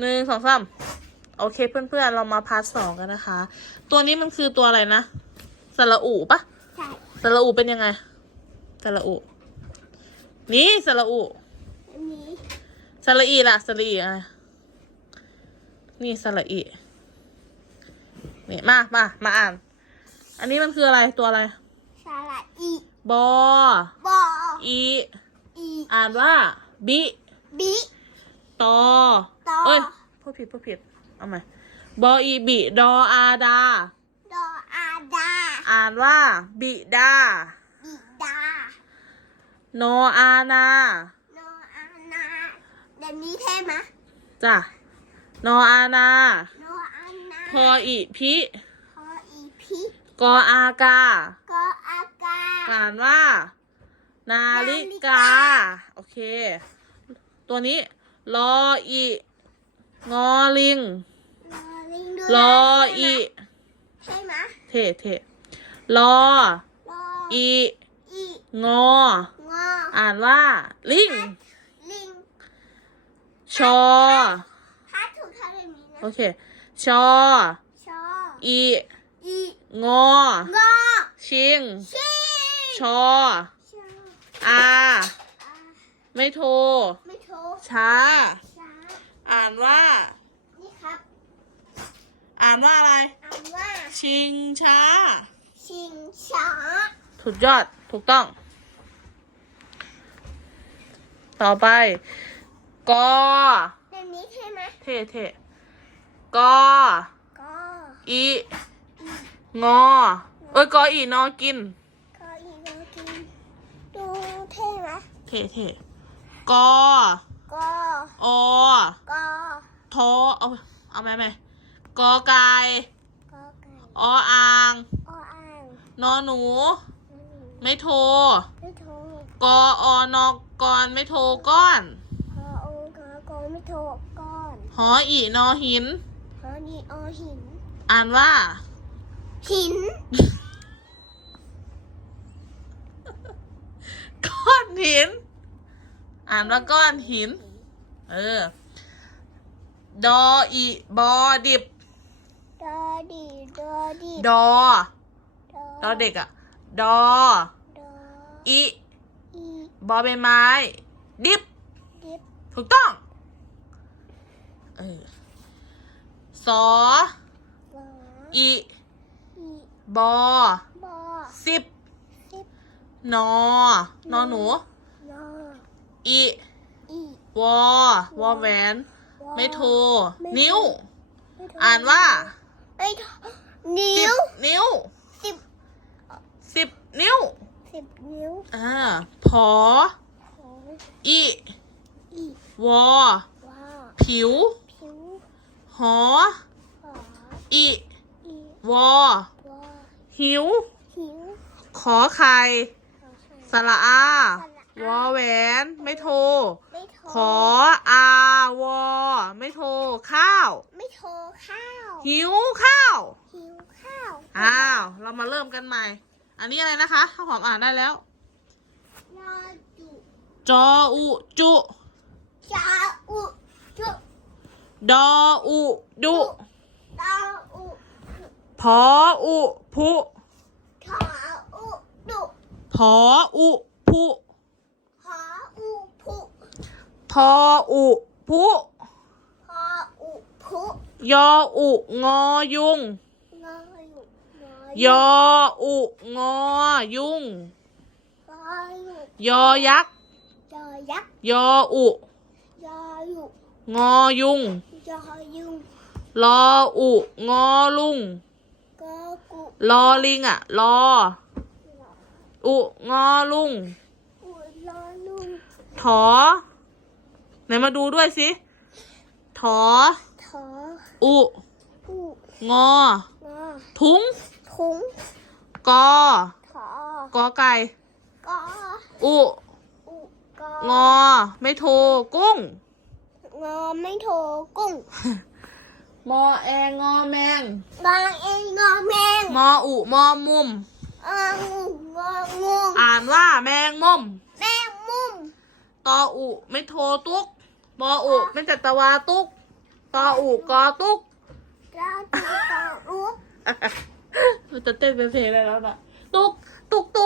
หนึ่งสองสามโอเคเพื่อนๆ เรามาพาร์ทสองกันนะคะ ตัวนี้มันคือตัวอะไรนะสระอูปะใช่สระอูเป็นยังไงสระอูนี่สระอูอันนี้สระอีล่ะสระอีอะไรนี่สระอีนี่มามามาอ่าน อันนี้มันคืออะไรตัวอะไรสระอีบอบออี อี อ่านว่า บิ บิ ตอต อเอ้ยพูดผิดพูดผิด เอาใหม่บออีบิดออาดา ดออาดา อ่านว่า บิดา บิดา โนอานา โนอานาเดี๋ยวนี้เท่ไหมจ้ะโนอานา โนอานาพออีพิพออีพีกออากาก็อากา อ่านว่านาฬิกานาฬิกา โอเค ตัวนี้ รออี งอลิงรอลิงดูรออีใช่ไหมเท่เท่รอรออีอีงองออ่านว่า ลิง ลิง ชอถ้าถูกท่าแบบนี้นะโอเค ชอ ชอ อีอีงองอชิง ชิชอชออาอา ไม่โทร ไม่โทร ช้าช้า อ่านว่า นี่ครับ อ่านว่าอะไร อ่านว่า ชิงช้า ชิงช้า สุดยอด ถูกต้อง ต่อไป กอแบบนี้ใช่ไหมเท่เท่กอก็อีงอ เอ้ยกออีนอกิน ก็อีกแล้วกิน ดูเท่ไหมเท่เท่กอ ก็อก็โทเอาเอาไหมไหมกอไก่ก็ไก่ออ่างออ่างนอหนู ไม่โทรไม่โทรกออนอกรไม่โทรก้อนพอองค์กอก็ไม่โทรก้อนหออีนอหินพอนี่อหิน อ่านว่า หินก้อนหิน อ่านว่าก้อนหิน เออ ดออีบอดิบ ดอดีดอดีดอดดอเด็กอะดอดออีอีบอใบไม้ ดิบ ดิบถูกต้อง เออสอบออีอีบอบอสิบสิบนอนอหนู นออีอี วอวอแหวนวอไม่โทรไม่โทร นิ้วไม่โทรอ่านว่าไม่โทรนิ้สิบวนิ้วสิบสิบนิ้ว สิบนิ้วอ่าผอของอีอีวอ ว่าผิว ผิวหอขออีอีวอ ว่าหิว หิวขอไข่ขอไข่สระอาสระอา วอแหวน ไม่โทร ไม่โทรขออาวอ ไม่โทร ข้าว ไม่โทรข้าว หิวข้าว หิวข้าวอ้าว เรามาเริ่มกันใหม่ อันนี้อะไรนะคะข้าวหอมอ่านได้แล้วยอจุจออุจุจาอุจุดออุดุตาอุพออุพุทาอุดุพออุพุหาอุพุ พออุพุหาอุพุยออุงอยุง งออยู่งยอออุงอยุง งออยู่ยอยักษ์ยอยักษ์ยออุยออยู่งอยุงยอยุงลออุงอลุงกอกุลอลิงอะลออุงอลุงอุลอลุงถอ ไหนมาดูด้วยสิถอทออุ อุงอ งอทุงทุงกอทอกอไก่ กออุ อุกงอ ไม่โทรกุ้ง งอไม่โทรกุ้งมอแองอแมงงอเองงอแมงมออุมอมุมงองูงองูอ่านว่าแมงมุมแมงมุม ตออุ ไม่โทรตุก มออุไม่จัตวาตุกตกออูกอตุ๊กเราถูกต่อรูป มันจะเต้นเป็นเพลงได้แล้วนะตุ๊กตุ๊กตุ๊ก